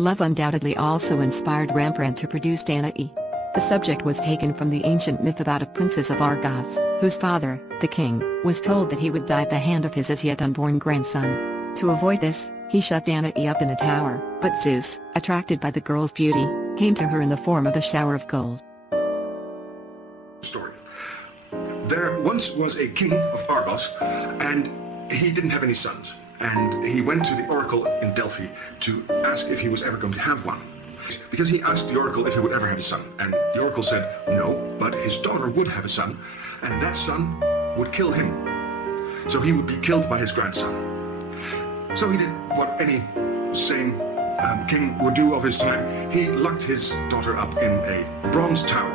Love undoubtedly also inspired Rembrandt to produce Danaë. The subject was taken from the ancient myth about a princess of Argos, whose father, the king, was told that he would die at the hand of his as yet unborn grandson. To avoid this, he shut Danaë up in a tower, but Zeus, attracted by the girl's beauty, came to her in the form of a shower of gold. Story. There once was a king of Argos, and he didn't have any sons. And he went to the oracle in Delphi to ask if he was ever going to have one. Because he asked the oracle if he would ever have a son. And the oracle said no, but his daughter would have a son, and that son would kill him. So he would be killed by his grandson. So he did what any sane king would do of his time. He locked his daughter up in a bronze tower.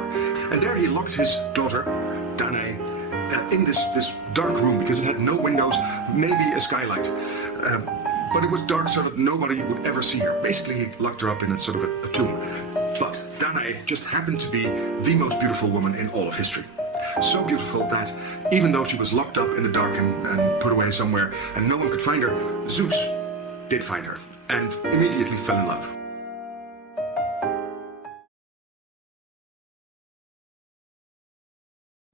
And there he locked his daughter, Danaë, in this dark room, because it had no windows, maybe a skylight. But it was dark so that nobody would ever see her. Basically, he locked her up in a sort of a tomb. But Danaë just happened to be the most beautiful woman in all of history. So beautiful that even though she was locked up in the dark and put away somewhere and no one could find her, Zeus did find her and immediately fell in love.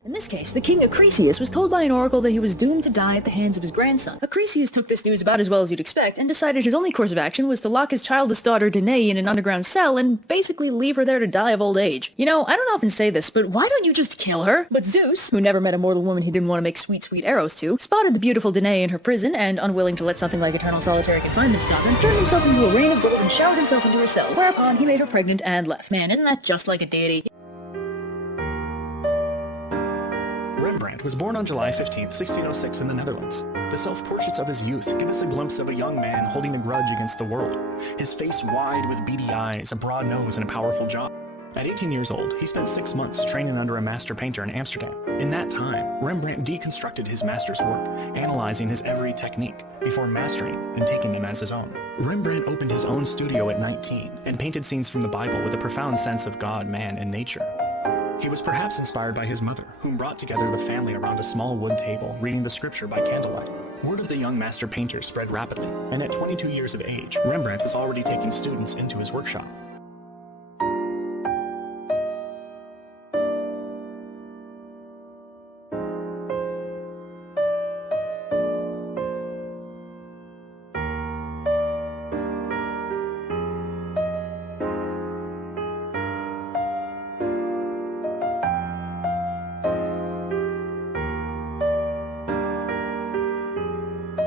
In this case, the king Acrisius was told by an oracle that he was doomed to die at the hands of his grandson. Acrisius took this news about as well as you'd expect, and decided his only course of action was to lock his childless daughter Danaë in an underground cell and basically leave her there to die of old age. You know, I don't often say this, but why don't you just kill her? But Zeus, who never met a mortal woman he didn't want to make sweet, sweet arrows to, spotted the beautiful Danaë in her prison, and unwilling to let something like eternal solitary confinement stop him, turned himself into a rain of gold and showered himself into her cell, whereupon he made her pregnant and left. Man, isn't that just like a deity? Rembrandt was born on July 15, 1606 in the Netherlands. The self-portraits of his youth give us a glimpse of a young man holding a grudge against the world, his face wide with beady eyes, a broad nose, and a powerful jaw. At 18 years old, he spent 6 months training under a master painter in Amsterdam. In that time, Rembrandt deconstructed his master's work, analyzing his every technique, before mastering and taking them as his own. Rembrandt opened his own studio at 19, and painted scenes from the Bible with a profound sense of God, man, and nature. He was perhaps inspired by his mother, whom brought together the family around a small wood table, reading the scripture by candlelight. Word of the young master painter spread rapidly, and at 22 years of age, Rembrandt was already taking students into his workshop.